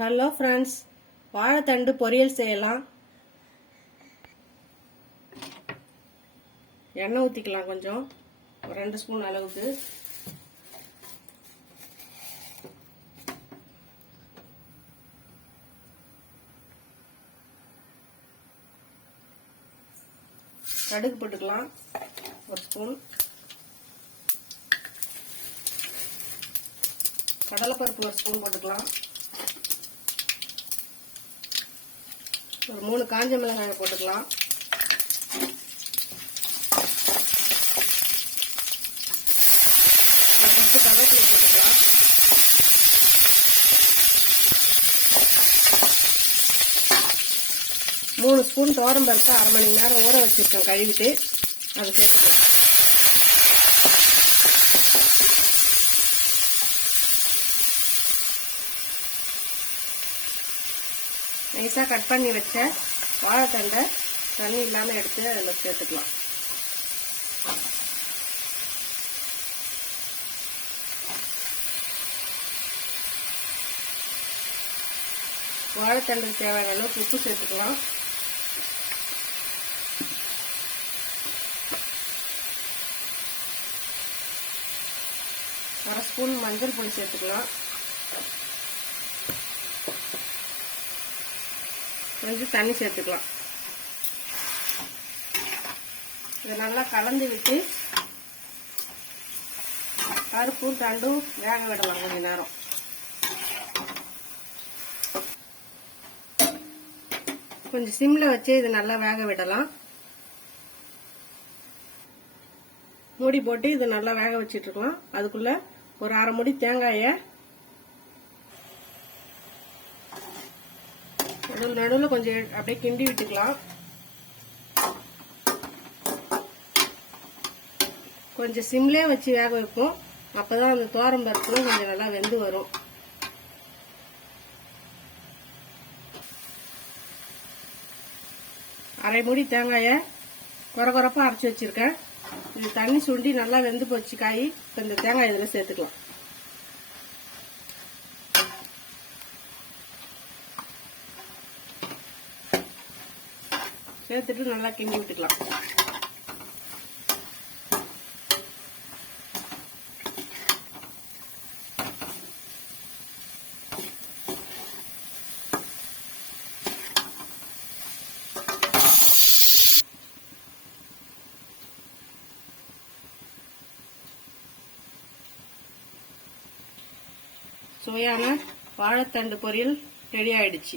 Hello friends வாழைத்தண்டு பொரியல் செய்யலாம். எண்ணெய் ஊற்றிக்கலாம் கொஞ்சம். ஒரு ரெண்டு ஸ்பூன் அளவுக்கு. கடுகு போட்டுக்கலாம். ஒரு ஸ்பூன். கடலைப்பருப்பு ஒரு ஸ்பூன் போட்டுக்கலாம். ஒரு மூணு காஞ்ச மிளகாயை போட்டுக்கலாம். அதுக்கடுத்து கருவேப்பிலை போட்டுக்கலாம். மூணு ஸ்பூன் தோரம் பருப்பு அரை மணி நேரம் ஊற வச்சிருக்கேன் கழுவிட்டு. அதை சேர்த்துக்கலாம். நைஸாக கட் பண்ணி வச்ச வாழைத்தண்டை தண்ணி இல்லாமல் எடுத்து அதில் சேர்த்துக்கலாம். வாழைத்தண்டுக்கு தேவையான அளவுக்கு உப்பு சேர்த்துக்கலாம். அரை ஸ்பூன் மஞ்சள் பொடி சேர்த்துக்கலாம். கொஞ்சம் தண்ணி சேர்த்துக்கலாம். இதை நல்லா கலந்து விட்டு பருப்பும் தண்டும் வேக விடலாம் கொஞ்ச நேரம். கொஞ்சம் சிம்ல வச்சு இது நல்லா வேக விடலாம். மூடி போட்டு இது நல்லா வேக வச்சிட்டு இருக்கலாம். அதுக்குள்ள ஒரு அரை முடி தேங்காயை நடுவில் நடுவில் கொஞ்சம் அப்படியே கிண்டி விட்டுக்கலாம். கொஞ்சம் சிம்லே வச்சு வேக வைப்போம். அப்போதான் அந்த தோரம் பருப்புலாம் கொஞ்சம் நல்லா வெந்து வரும். அரை மூடி தேங்காயை குறை குறைப்பா அரைச்சி வச்சிருக்கேன். இது தண்ணி சுண்டி நல்லா வெந்து போச்சு காய். இப்போ இந்த தேங்காய் இதில் சேர்த்துக்கலாம். சேர்த்துட்டு நல்லா கிண்டி விட்டுக்கலாம். சுவையான வாழைத்தண்டு பொரியல் ரெடி ஆயிடுச்சு.